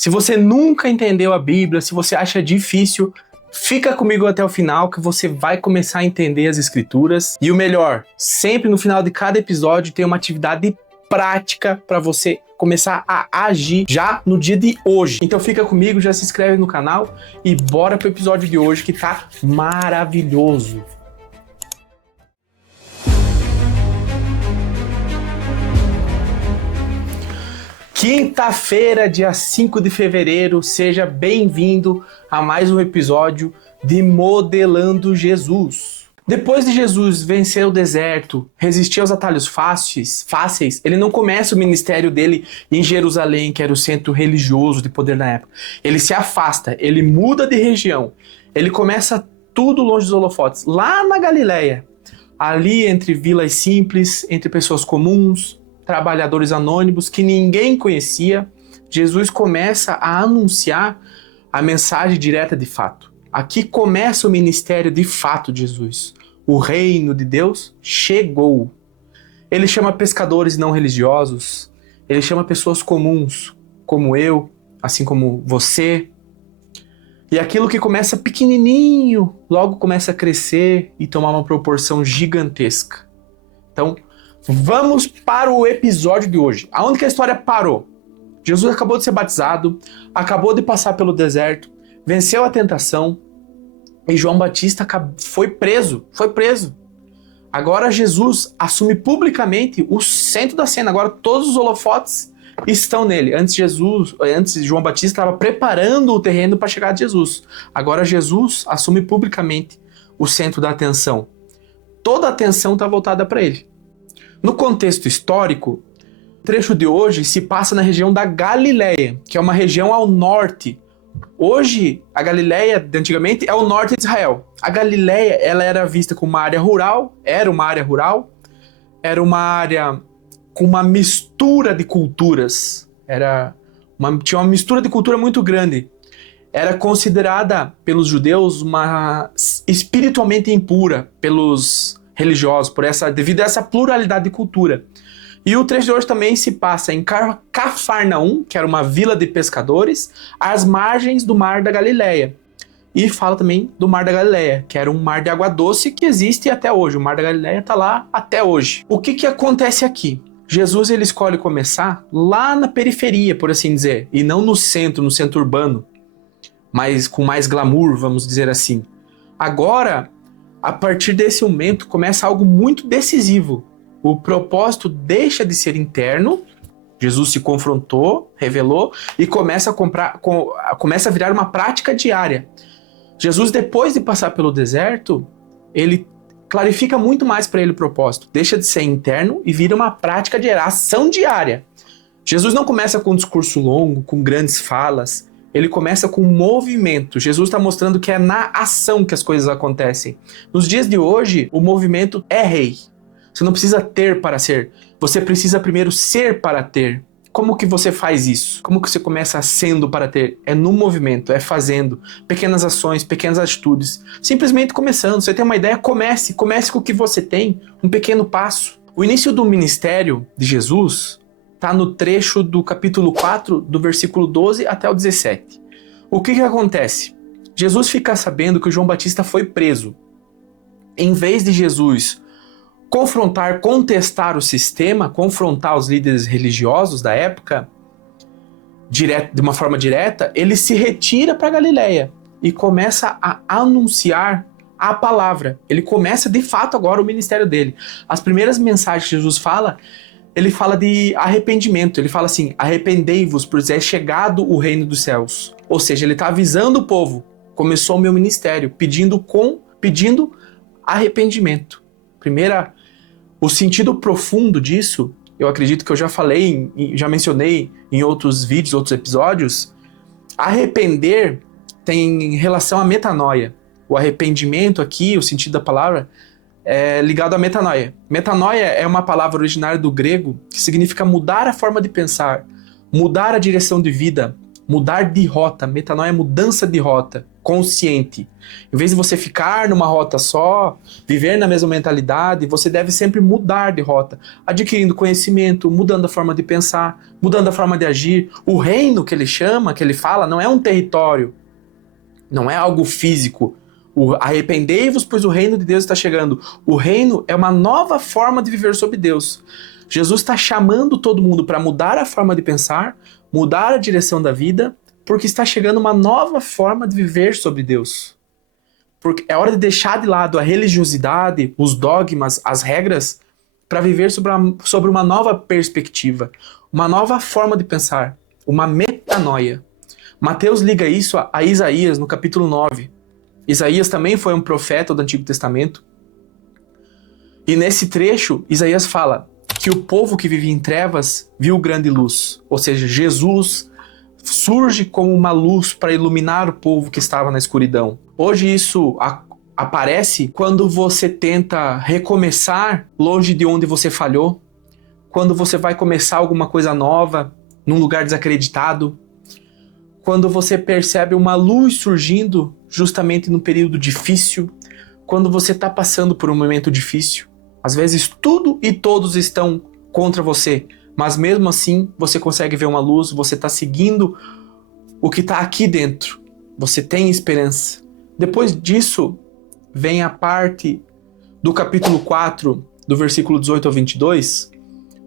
Se você nunca entendeu a Bíblia, se você acha difícil, fica comigo até o final que você vai começar a entender as Escrituras. E o melhor, sempre no final de cada episódio tem uma atividade prática para você começar a agir já no dia de hoje. Então fica comigo, já se inscreve no canal e bora pro episódio de hoje que tá maravilhoso. Quinta-feira, dia 5 de fevereiro, seja bem-vindo a mais um episódio de Modelando Jesus. Depois de Jesus vencer o deserto, resistir aos atalhos fáceis, ele não começa o ministério dele em Jerusalém, que era o centro religioso de poder na época. Ele se afasta, ele muda de região, ele começa tudo longe dos holofotes, lá na Galileia, ali entre vilas simples, entre pessoas comuns, trabalhadores anônimos que ninguém conhecia. Jesus começa a anunciar a mensagem direta de fato. Aqui começa o ministério de fato de Jesus. O reino de Deus chegou. Ele chama pescadores não religiosos, ele chama pessoas comuns, como eu, assim como você. E aquilo que começa pequenininho, logo começa a crescer e tomar uma proporção gigantesca. Então, vamos para o episódio de hoje. Aonde que a história parou? Jesus acabou de ser batizado, acabou de passar pelo deserto, venceu a tentação e João Batista foi preso. Agora Jesus assume publicamente o centro da cena. Agora todos os holofotes estão nele. Antes João Batista estava preparando o terreno para chegar a Jesus. Agora Jesus assume publicamente o centro da atenção. Toda a atenção está voltada para ele. No contexto histórico, o trecho de hoje se passa na região da Galileia, que é uma região ao norte. Hoje, a Galileia, de antigamente, é o norte de Israel. A Galileia, ela era vista como uma área rural, era uma área com uma mistura de culturas. Tinha uma mistura de cultura muito grande. Era considerada pelos judeus uma espiritualmente impura, pelos religiosos, devido a essa pluralidade de cultura. E o trecho de hoje também se passa em Cafarnaum, que era uma vila de pescadores, às margens do Mar da Galileia. E fala também do Mar da Galileia, que era um mar de água doce que existe até hoje. O Mar da Galileia está lá até hoje. O que acontece aqui? Jesus ele escolhe começar lá na periferia, por assim dizer, e não no centro urbano, mas com mais glamour, vamos dizer assim. Agora, a partir desse momento, começa algo muito decisivo. O propósito deixa de ser interno, Jesus se confrontou, revelou, e começa a virar uma prática diária. Jesus, depois de passar pelo deserto, ele clarifica muito mais para ele o propósito. Deixa de ser interno e vira uma prática de ação diária. Jesus não começa com um discurso longo, com grandes falas. Ele começa com um movimento. Jesus está mostrando que é na ação que as coisas acontecem. Nos dias de hoje, o movimento é rei. Você não precisa ter para ser. Você precisa primeiro ser para ter. Como que você faz isso? Como que você começa sendo para ter? É no movimento, é fazendo. Pequenas ações, pequenas atitudes. Simplesmente começando. Você tem uma ideia? Comece. Comece com o que você tem. Um pequeno passo. O início do ministério de Jesus está no trecho do capítulo 4, do versículo 12 até o 17. O que acontece? Jesus fica sabendo que o João Batista foi preso. Em vez de Jesus contestar o sistema, confrontar os líderes religiosos da época, de uma forma direta, ele se retira para Galileia e começa a anunciar a palavra. Ele começa de fato agora o ministério dele. As primeiras mensagens que Jesus fala, ele fala de arrependimento. Ele fala assim: arrependei-vos, pois é chegado o reino dos céus. Ou seja, ele está avisando o povo. Começou o meu ministério, pedindo arrependimento. O sentido profundo disso, eu acredito que eu já falei, já mencionei em outros vídeos, outros episódios. Arrepender tem relação à metanoia. O arrependimento aqui, o sentido da palavra, é ligado à metanoia. Metanoia é uma palavra originária do grego que significa mudar a forma de pensar, mudar a direção de vida, mudar de rota. Metanoia é mudança de rota, consciente. Em vez de você ficar numa rota só, viver na mesma mentalidade, você deve sempre mudar de rota, adquirindo conhecimento, mudando a forma de pensar, mudando a forma de agir. O reino que ele chama, que ele fala, não é um território, não é algo físico. Arrependei-vos, pois o reino de Deus está chegando. O reino é uma nova forma de viver sob Deus. Jesus está chamando todo mundo para mudar a forma de pensar, mudar a direção da vida, porque está chegando uma nova forma de viver sobre Deus. Porque é hora de deixar de lado a religiosidade, os dogmas, as regras, para viver sobre uma nova perspectiva, uma nova forma de pensar, uma metanoia. Mateus liga isso a Isaías no capítulo 9. Isaías também foi um profeta do Antigo Testamento. E nesse trecho, Isaías fala que o povo que vivia em trevas viu grande luz. Ou seja, Jesus surge como uma luz para iluminar o povo que estava na escuridão. Hoje isso aparece quando você tenta recomeçar longe de onde você falhou, quando você vai começar alguma coisa nova, num lugar desacreditado, quando você percebe uma luz surgindo justamente num período difícil, quando você está passando por um momento difícil. Às vezes tudo e todos estão contra você, mas mesmo assim você consegue ver uma luz, você está seguindo o que está aqui dentro. Você tem esperança. Depois disso, vem a parte do capítulo 4, do versículo 18 ao 22,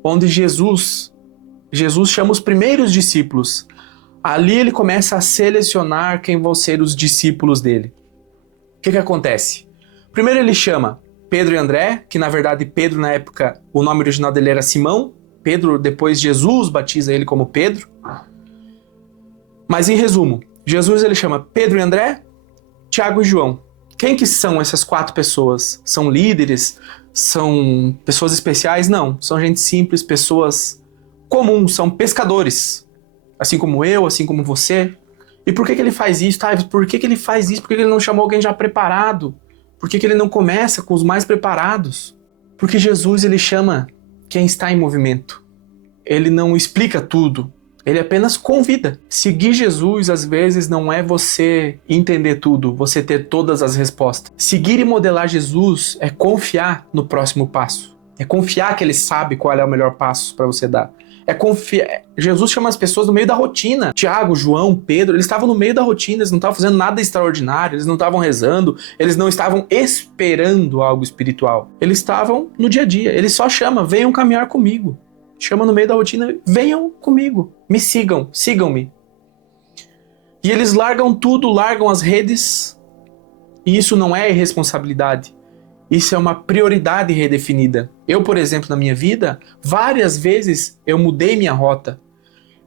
onde Jesus chama os primeiros discípulos. Ali ele começa a selecionar quem vão ser os discípulos dele. O que acontece? Primeiro ele chama Pedro e André, que na verdade Pedro na época, o nome original dele era Simão. Pedro, depois Jesus batiza ele como Pedro. Mas em resumo, Jesus ele chama Pedro e André, Tiago e João. Quem que são essas 4 pessoas? São líderes? São pessoas especiais? Não, são gente simples, pessoas comuns, são pescadores. Assim como eu, assim como você. E por que ele faz isso? Por que ele faz isso? Por que ele não chamou alguém já preparado? Por que ele não começa com os mais preparados? Porque Jesus ele chama quem está em movimento. Ele não explica tudo. Ele apenas convida. Seguir Jesus, às vezes, não é você entender tudo, você ter todas as respostas. Seguir e modelar Jesus é confiar no próximo passo. É confiar que ele sabe qual é o melhor passo para você dar. É confiar. Jesus chama as pessoas no meio da rotina. Tiago, João, Pedro, eles estavam no meio da rotina, eles não estavam fazendo nada extraordinário, eles não estavam rezando, eles não estavam esperando algo espiritual. Eles estavam no dia a dia. Ele só chama, venham caminhar comigo. Chama no meio da rotina, venham comigo, me sigam, sigam-me. E eles largam tudo, largam as redes, e isso não é irresponsabilidade. Isso é uma prioridade redefinida. Eu, por exemplo, na minha vida, várias vezes eu mudei minha rota.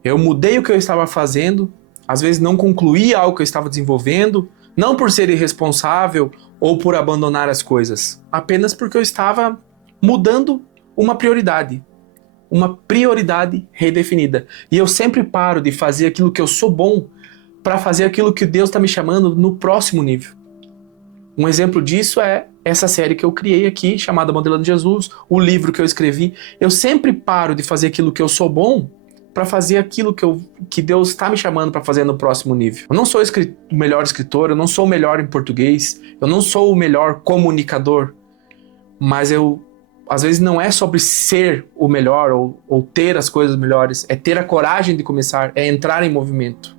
Eu mudei o que eu estava fazendo, às vezes não concluí algo que eu estava desenvolvendo, não por ser irresponsável ou por abandonar as coisas, apenas porque eu estava mudando uma prioridade redefinida. E eu sempre paro de fazer aquilo que eu sou bom para fazer aquilo que Deus está me chamando no próximo nível. Um exemplo disso é essa série que eu criei aqui, chamada Modelando Jesus, o livro que eu escrevi. Eu sempre paro de fazer aquilo que eu sou bom para fazer aquilo que Deus está me chamando para fazer no próximo nível. Eu não sou o melhor escritor, eu não sou o melhor em português, eu não sou o melhor comunicador, mas às vezes não é sobre ser o melhor ou ter as coisas melhores, é ter a coragem de começar, é entrar em movimento.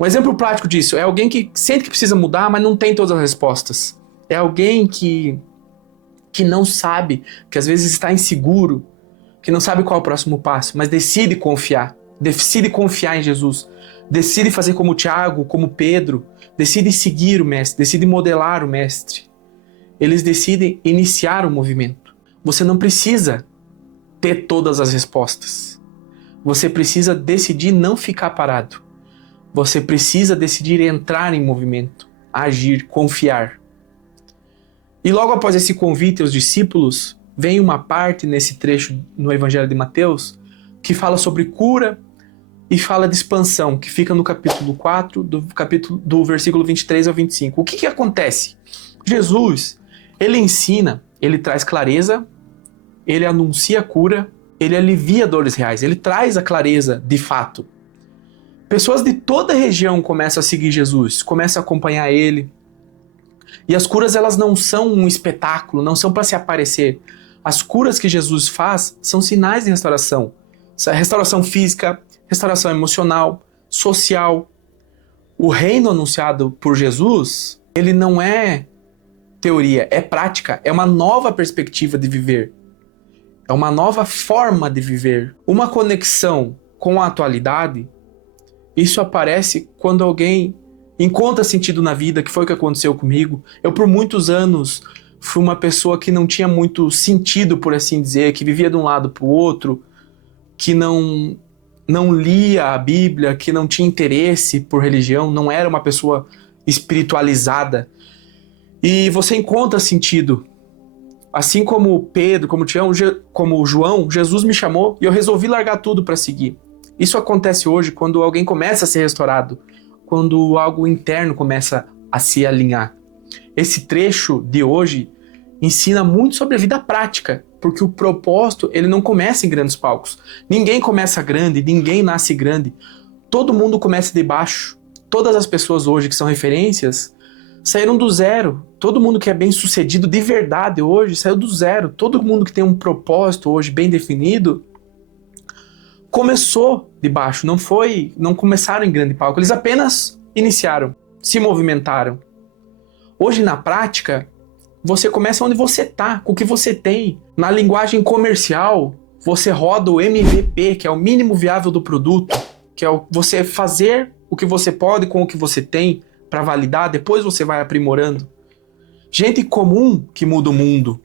Um exemplo prático disso é alguém que sente que precisa mudar, mas não tem todas as respostas. É alguém que não sabe, que às vezes está inseguro, que não sabe qual é o próximo passo, mas decide confiar em Jesus, decide fazer como Tiago, como Pedro, decide seguir o mestre, decide modelar o mestre. Eles decidem iniciar o movimento. Você não precisa ter todas as respostas. Você precisa decidir não ficar parado. Você precisa decidir entrar em movimento, agir, confiar. E logo após esse convite aos discípulos, vem uma parte nesse trecho no Evangelho de Mateus que fala sobre cura e fala de expansão, que fica no capítulo 4, do versículo 23 ao 25. O que acontece? Jesus, ele ensina, ele traz clareza, ele anuncia a cura, ele alivia dores reais, ele traz a clareza de fato. Pessoas de toda a região começam a seguir Jesus, começam a acompanhar ele. E as curas, elas não são um espetáculo, não são para se aparecer. As curas que Jesus faz são sinais de restauração. Restauração física, restauração emocional, social. O reino anunciado por Jesus, ele não é teoria, é prática, é uma nova perspectiva de viver. É uma nova forma de viver. Uma conexão com a atualidade, isso aparece quando alguém encontra sentido na vida, que foi o que aconteceu comigo. Eu, por muitos anos, fui uma pessoa que não tinha muito sentido, por assim dizer, que vivia de um lado para o outro, que não lia a Bíblia, que não tinha interesse por religião, não era uma pessoa espiritualizada. E você encontra sentido. Assim como Pedro, como Tião, como João, Jesus me chamou e eu resolvi largar tudo para seguir. Isso acontece hoje quando alguém começa a ser restaurado, quando algo interno começa a se alinhar. Esse trecho de hoje ensina muito sobre a vida prática, porque o propósito, ele não começa em grandes palcos. Ninguém começa grande, ninguém nasce grande. Todo mundo começa de baixo. Todas as pessoas hoje que são referências saíram do zero. Todo mundo que é bem sucedido de verdade hoje saiu do zero. Todo mundo que tem um propósito hoje bem definido começou de baixo, não começaram em grande palco, eles apenas iniciaram, se movimentaram. Hoje na prática, você começa onde você tá, com o que você tem. Na linguagem comercial, você roda o MVP, que é o mínimo viável do produto, que é você fazer o que você pode com o que você tem para validar, depois você vai aprimorando. Gente comum que muda o mundo.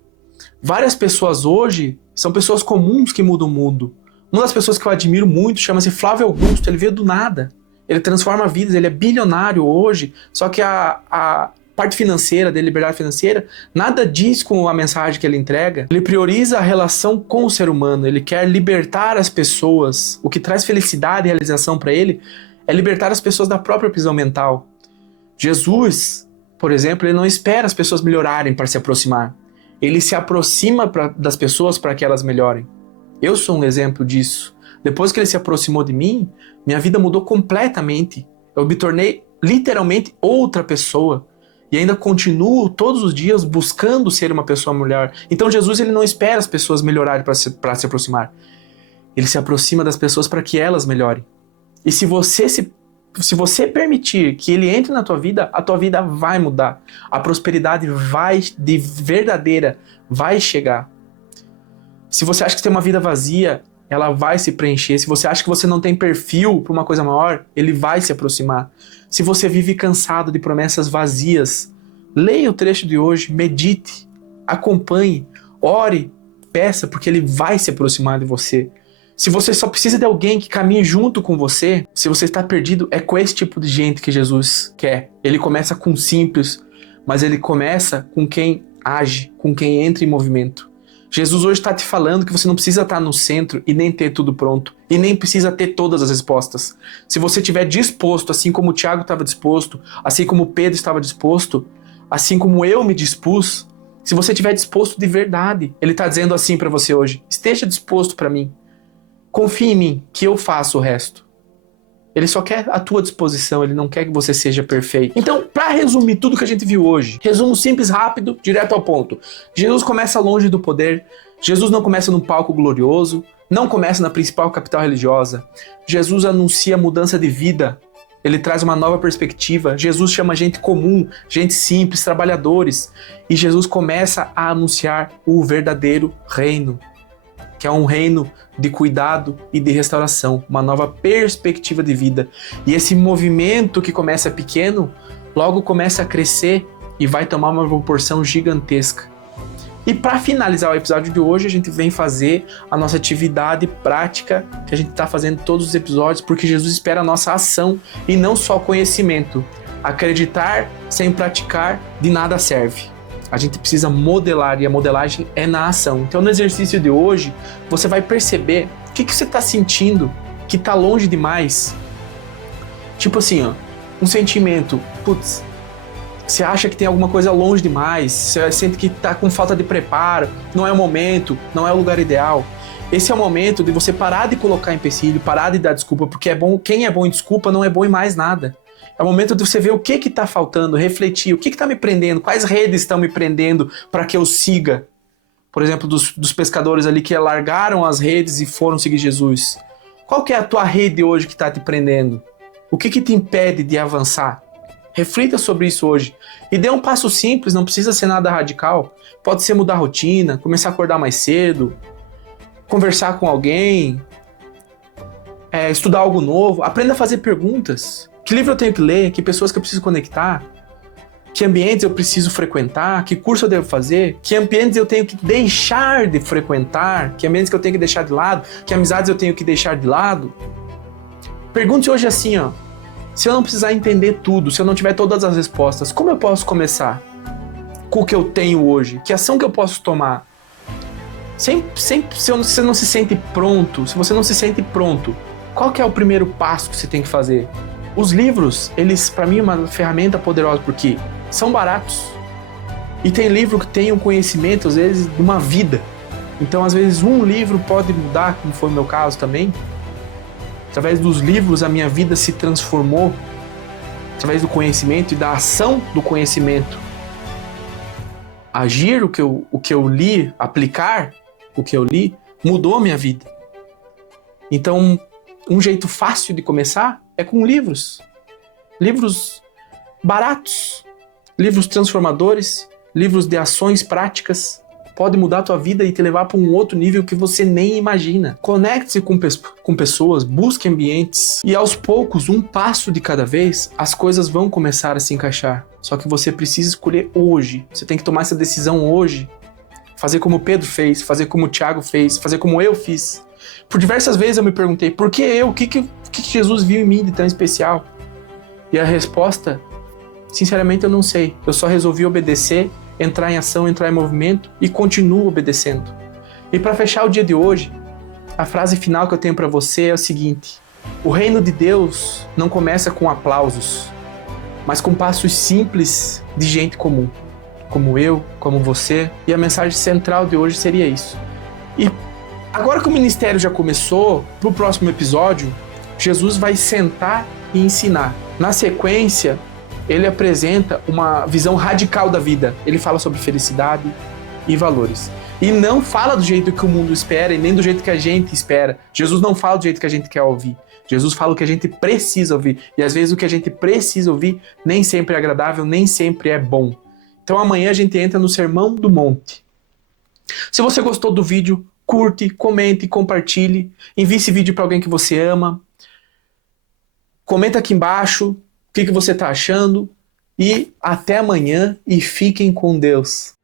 Várias pessoas hoje são pessoas comuns que mudam o mundo. Uma das pessoas que eu admiro muito chama-se Flávio Augusto, ele veio do nada. Ele transforma vidas, ele é bilionário hoje, só que a parte financeira dele, liberdade financeira, nada diz com a mensagem que ele entrega. Ele prioriza a relação com o ser humano, ele quer libertar as pessoas. O que traz felicidade e realização para ele é libertar as pessoas da própria prisão mental. Jesus, por exemplo, ele não espera as pessoas melhorarem para se aproximar. Ele se aproxima das pessoas para que elas melhorem. Eu sou um exemplo disso. Depois que ele se aproximou de mim, minha vida mudou completamente. Eu me tornei literalmente outra pessoa. E ainda continuo todos os dias buscando ser uma pessoa melhor. Então Jesus, ele não espera as pessoas melhorarem para se aproximar. Ele se aproxima das pessoas para que elas melhorem. E se você permitir que ele entre na tua vida, a tua vida vai mudar. A prosperidade verdadeira vai chegar. Se você acha que tem uma vida vazia, ela vai se preencher. Se você acha que você não tem perfil para uma coisa maior, ele vai se aproximar. Se você vive cansado de promessas vazias, leia o trecho de hoje, medite, acompanhe, ore, peça, porque ele vai se aproximar de você. Se você só precisa de alguém que caminhe junto com você, se você está perdido, é com esse tipo de gente que Jesus quer. Ele começa com simples, mas ele começa com quem age, com quem entra em movimento. Jesus hoje está te falando que você não precisa estar no centro e nem ter tudo pronto. E nem precisa ter todas as respostas. Se você estiver disposto, assim como o Tiago estava disposto, assim como o Pedro estava disposto, assim como eu me dispus, se você estiver disposto de verdade, ele está dizendo assim para você hoje, esteja disposto para mim. Confie em mim, que eu faço o resto. Ele só quer a tua disposição, ele não quer que você seja perfeito. Então, para resumir tudo que a gente viu hoje, resumo simples, rápido, direto ao ponto. Jesus começa longe do poder, Jesus não começa num palco glorioso, não começa na principal capital religiosa. Jesus anuncia mudança de vida, ele traz uma nova perspectiva. Jesus chama gente comum, gente simples, trabalhadores. E Jesus começa a anunciar o verdadeiro reino, que é um reino de cuidado e de restauração, uma nova perspectiva de vida. E esse movimento que começa pequeno, logo começa a crescer e vai tomar uma proporção gigantesca. E para finalizar o episódio de hoje, a gente vem fazer a nossa atividade prática que a gente está fazendo todos os episódios, porque Jesus espera a nossa ação e não só conhecimento. Acreditar sem praticar de nada serve. A gente precisa modelar e a modelagem é na ação. Então no exercício de hoje, você vai perceber o que você está sentindo que está longe demais. Tipo assim, ó, um sentimento, putz, você acha que tem alguma coisa longe demais, você sente que está com falta de preparo, não é o momento, não é o lugar ideal. Esse é o momento de você parar de colocar empecilho, parar de dar desculpa, porque quem é bom em desculpa não é bom em mais nada. É o momento de você ver o que está faltando, refletir, o que está me prendendo, quais redes estão me prendendo para que eu siga. Por exemplo, dos pescadores ali que largaram as redes e foram seguir Jesus. Qual que é a tua rede hoje que está te prendendo? O que te impede de avançar? Reflita sobre isso hoje. E dê um passo simples, não precisa ser nada radical. Pode ser mudar a rotina, começar a acordar mais cedo, conversar com alguém, estudar algo novo. Aprenda a fazer perguntas. Que livro eu tenho que ler? Que pessoas que eu preciso conectar? Que ambientes eu preciso frequentar? Que curso eu devo fazer? Que ambientes eu tenho que deixar de frequentar? Que ambientes que eu tenho que deixar de lado? Que amizades eu tenho que deixar de lado? Pergunte hoje assim, ó. Se eu não precisar entender tudo, se eu não tiver todas as respostas, como eu posso começar? Com o que eu tenho hoje? Que ação que eu posso tomar? Se você não se sente pronto, se você não se sente pronto, qual que é o primeiro passo que você tem que fazer? Os livros, eles, para mim, é uma ferramenta poderosa, porque são baratos. E tem livro que tem um conhecimento, às vezes, de uma vida. Então, às vezes, um livro pode mudar, como foi o meu caso também. Através dos livros, a minha vida se transformou. Através do conhecimento e da ação do conhecimento. Agir o que eu li, aplicar o que eu li, mudou a minha vida. Então, um jeito fácil de começar é com livros. Livros baratos, livros transformadores, livros de ações práticas. Pode mudar a tua vida e te levar para um outro nível que você nem imagina. Conecte-se com pessoas, busque ambientes e aos poucos, um passo de cada vez, as coisas vão começar a se encaixar. Só que você precisa escolher hoje. Você tem que tomar essa decisão hoje. Fazer como Pedro fez, fazer como o Tiago fez, fazer como eu fiz. Por diversas vezes eu me perguntei, por que eu? O que Jesus viu em mim de tão especial? E a resposta, sinceramente, eu não sei. Eu só resolvi obedecer, entrar em ação, entrar em movimento e continuo obedecendo. E para fechar o dia de hoje, a frase final que eu tenho para você é o seguinte: o reino de Deus não começa com aplausos, mas com passos simples de gente comum, como eu, como você. E a mensagem central de hoje seria isso. E agora que o ministério já começou, pro próximo episódio, Jesus vai sentar e ensinar. Na sequência, ele apresenta uma visão radical da vida. Ele fala sobre felicidade e valores. E não fala do jeito que o mundo espera e nem do jeito que a gente espera. Jesus não fala do jeito que a gente quer ouvir. Jesus fala o que a gente precisa ouvir. E às vezes o que a gente precisa ouvir nem sempre é agradável, nem sempre é bom. Então amanhã a gente entra no Sermão do Monte. Se você gostou do vídeo, curte, comente, compartilhe. Envie esse vídeo para alguém que você ama. Comenta aqui embaixo o que você está achando. E até amanhã e fiquem com Deus.